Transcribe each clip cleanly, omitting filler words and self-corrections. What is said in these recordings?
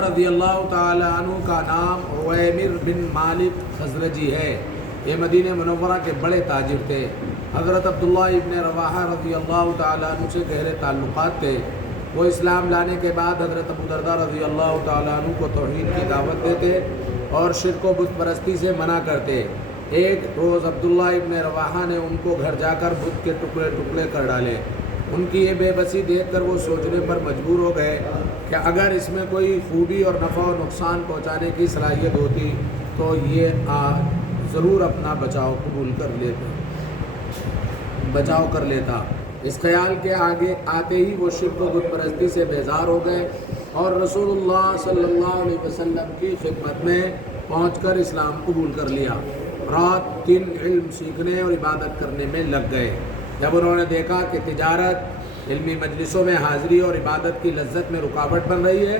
رضی اللہ تعالی عنہ کا نام عویمر بن مالک خزرجی ہے۔ یہ مدینہ منورہ کے بڑے تاجر تھے۔ حضرت عبداللہ ابن رواحہ رضی اللہ تعالی عنہ سے گہرے تعلقات تھے۔ وہ اسلام لانے کے بعد حضرت ابو درداء رضی اللہ تعالی عنہ کو توحید کی دعوت دیتے اور شرک و بت پرستی سے منع کرتے۔ ایک روز عبداللہ ابن رواحہ نے ان کو گھر جا کر بت کے ٹکڑے ٹکڑے کر ڈالے۔ ان کی یہ بے بسی دیکھ کر وہ سوچنے پر مجبور ہو گئے کہ اگر اس میں کوئی خوبی اور نفع و نقصان پہنچانے کی صلاحیت ہوتی تو یہ ضرور اپنا بچاؤ کر لیتا۔ اس خیال کے آگے آتے ہی وہ شرک و بت پرستی سے بیزار ہو گئے اور رسول اللہ صلی اللہ علیہ وسلم کی خدمت میں پہنچ کر اسلام قبول کر لیا۔ رات دن علم سیکھنے اور عبادت کرنے میں لگ گئے۔ جب انہوں نے دیکھا کہ تجارت علمی مجلسوں میں حاضری اور عبادت کی لذت میں رکاوٹ بن رہی ہے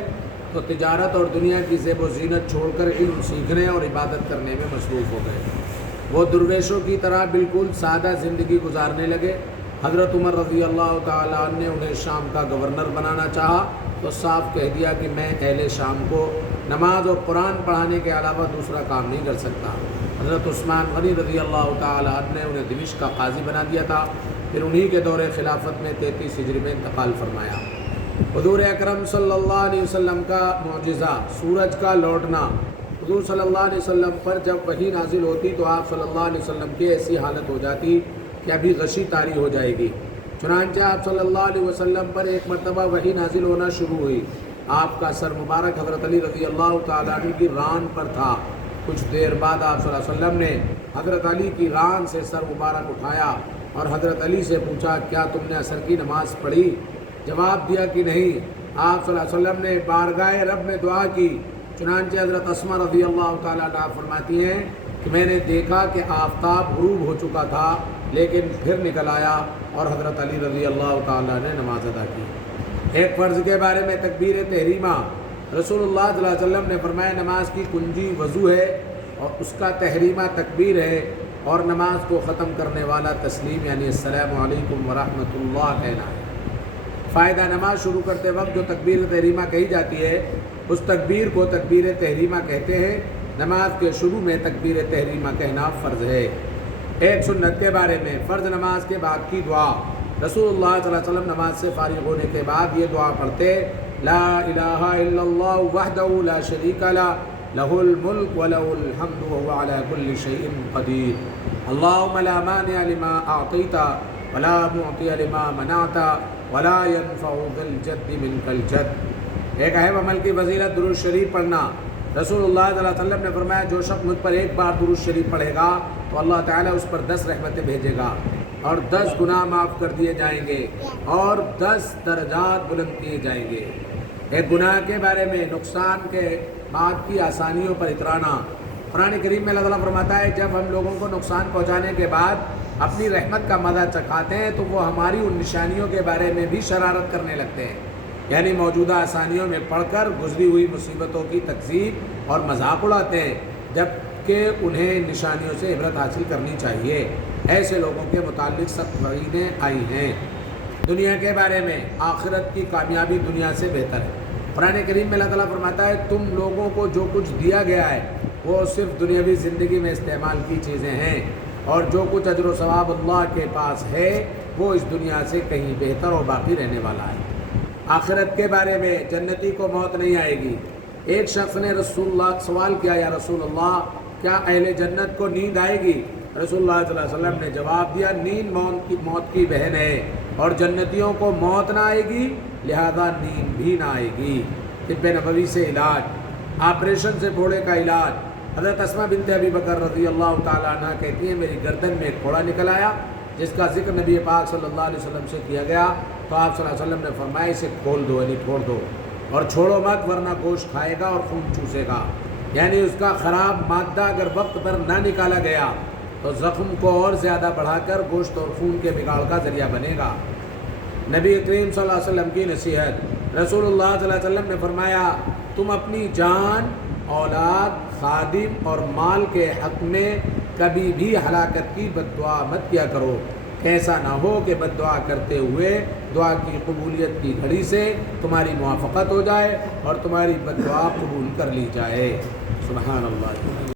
تو تجارت اور دنیا کی زیب و زینت چھوڑ کر علم سیکھنے اور عبادت کرنے میں مصروف ہو گئے۔ وہ درویشوں کی طرح بالکل سادہ زندگی گزارنے لگے۔ حضرت عمر رضی اللہ تعالیٰ عنہ نے انہیں شام کا گورنر بنانا چاہا تو صاف کہہ دیا کہ میں اہل شام کو نماز اور قرآن پڑھانے کے علاوہ دوسرا کام نہیں کر سکتا۔ حضرت عثمان غنی رضی اللہ تعالیٰ عنہ نے انہیں دمشق کا قاضی بنا دیا تھا۔ پھر انہی کے دور خلافت میں 33 ہجری میں انتقال فرمایا۔ حضور اکرم صلی اللہ علیہ وسلم کا معجزہ سورج کا لوٹنا۔ حضور صلی اللہ علیہ وسلم پر جب وحی نازل ہوتی تو آپ صلی اللہ علیہ وسلم کی ایسی حالت ہو جاتی کہ ابھی غشی طاری ہو جائے گی۔ چنانچہ آپ صلی اللہ علیہ وسلم پر ایک مرتبہ وحی نازل ہونا شروع ہوئی۔ آپ کا سر مبارک حضرت علی رضی اللہ تعالیٰ عنہ کی ران پر تھا۔ کچھ دیر بعد آپ صلی اللہ علیہ وسلم نے حضرت علی کی ران سے سر مبارک اٹھایا اور حضرت علی سے پوچھا کیا تم نے عصر کی نماز پڑھی؟ جواب دیا کہ نہیں۔ آپ صلی اللہ علیہ وسلم نے بارگاہ رب میں دعا کی۔ چنانچہ حضرت اسما رضی اللہ تعالیٰ عنہ فرماتی ہیں کہ میں نے دیکھا کہ آفتاب غروب ہو چکا تھا لیکن پھر نکل آیا اور حضرت علی رضی اللہ تعالیٰ نے نماز ادا کی۔ ایک فرض کے بارے میں تکبیر تحریمہ۔ رسول اللہ صلی اللہ علیہ وسلم نے فرمایا نماز کی کنجی وضو ہے اور اس کا تحریمہ تکبیر ہے اور نماز کو ختم کرنے والا تسلیم یعنی السلام علیکم ورحمۃ اللہ کہنا ہے۔ فائدہ نماز شروع کرتے وقت جو تکبیر تحریمہ کہی جاتی ہے اس تکبیر کو تکبیر تحریمہ کہتے ہیں۔ نماز کے شروع میں تکبیر تحریمہ کہنا فرض ہے۔ ایک سنت کے بارے میں فرض نماز کے بعد کی دعا۔ رسول اللہ صلی اللہ علیہ وسلم نماز سے فارغ ہونے کے بعد یہ دعا پڑھتے لا الہ الا اللہ وحدہ لا شریک لہ لہ الملک ولہ الحمد وہو علی کل شیء قدیر اللہم لا مانع لما اعطیت ولا معطی لما منعت ولا ينفع ذا الجد منک الجد۔ ایک اہم عمل کی فضیلت درود شریف پڑھنا۔ رسول اللہ صلی اللہ علیہ وسلم نے فرمایا جو شخص مجھ پر ایک بار درود شریف پڑھے گا تو اللہ تعالیٰ اس پر 10 رحمتیں بھیجے گا اور 10 گناہ معاف کر دیے جائیں گے اور 10 درجات بلند کیے جائیں گے۔ ایک گناہ کے بارے میں نقصان کے بعد کی آسانیوں پر اترانا۔ قرآن کریم میں اللہ تعالیٰ فرماتا ہے جب ہم لوگوں کو نقصان پہنچانے کے بعد اپنی رحمت کا مزہ چکھاتے ہیں تو وہ ہماری ان نشانیوں کے بارے میں بھی شرارت کرنے لگتے ہیں، یعنی موجودہ آسانیوں میں پڑھ کر گزری ہوئی مصیبتوں کی تکذیب اور مذاق اڑاتے ہیں جبکہ انہیں نشانیوں سے عبرت حاصل کرنی چاہیے۔ ایسے لوگوں کے متعلق سخت وعیدیں آئی ہیں۔ دنیا کے بارے میں آخرت کی کامیابی دنیا سے بہتر ہے۔ قرآن کریم میں اللہ تعالیٰ فرماتا ہے تم لوگوں کو جو کچھ دیا گیا ہے وہ صرف دنیاوی زندگی میں استعمال کی چیزیں ہیں اور جو کچھ اجر و ثواب اللہ کے پاس ہے وہ اس دنیا سے کہیں بہتر اور باقی رہنے والا ہے۔ آخرت کے بارے میں جنتی کو موت نہیں آئے گی۔ ایک شخص نے رسول اللہ سوال کیا یا رسول اللہ کیا اہل جنت کو نیند آئے گی؟ رسول اللہ صلی اللہ علیہ وسلم نے جواب دیا نیند موت کی بہن ہے اور جنتیوں کو موت نہ آئے گی لہذا نیند بھی نہ آئے گی۔ طب نبوی سے علاج۔ آپریشن سے پھوڑے کا علاج۔ حضرت اسما بنت ابی بکر رضی اللہ تعالیٰ عنہ کہتی ہیں میری گردن میں ایک پھوڑا نکل آیا جس کا ذکر نبی پاک صلی اللہ علیہ وسلم سے کیا گیا تو آپ صلی اللہ علیہ وسلم نے فرمایا اسے کھول دو یعنی پھوڑ دو اور چھوڑو مت ورنہ گوشت کھائے گا اور خون چوسے گا، یعنی اس کا خراب مادہ اگر وقت پر نہ نکالا گیا تو زخم کو اور زیادہ بڑھا کر گوشت اور خون کے بگاڑ کا ذریعہ بنے گا۔ نبی کریم صلی اللہ علیہ وسلم کی نصیحت۔ رسول اللہ صلی اللہ علیہ وسلم نے فرمایا تم اپنی جان، اولاد، خادم اور مال کے حق میں کبھی بھی ہلاکت کی بد دعا مت کیا کرو، ایسا نہ ہو کہ بد دعا کرتے ہوئے دعا کی قبولیت کی گھڑی سے تمہاری موافقت ہو جائے اور تمہاری بد دعا قبول کر لی جائے۔ سبحان اللہ۔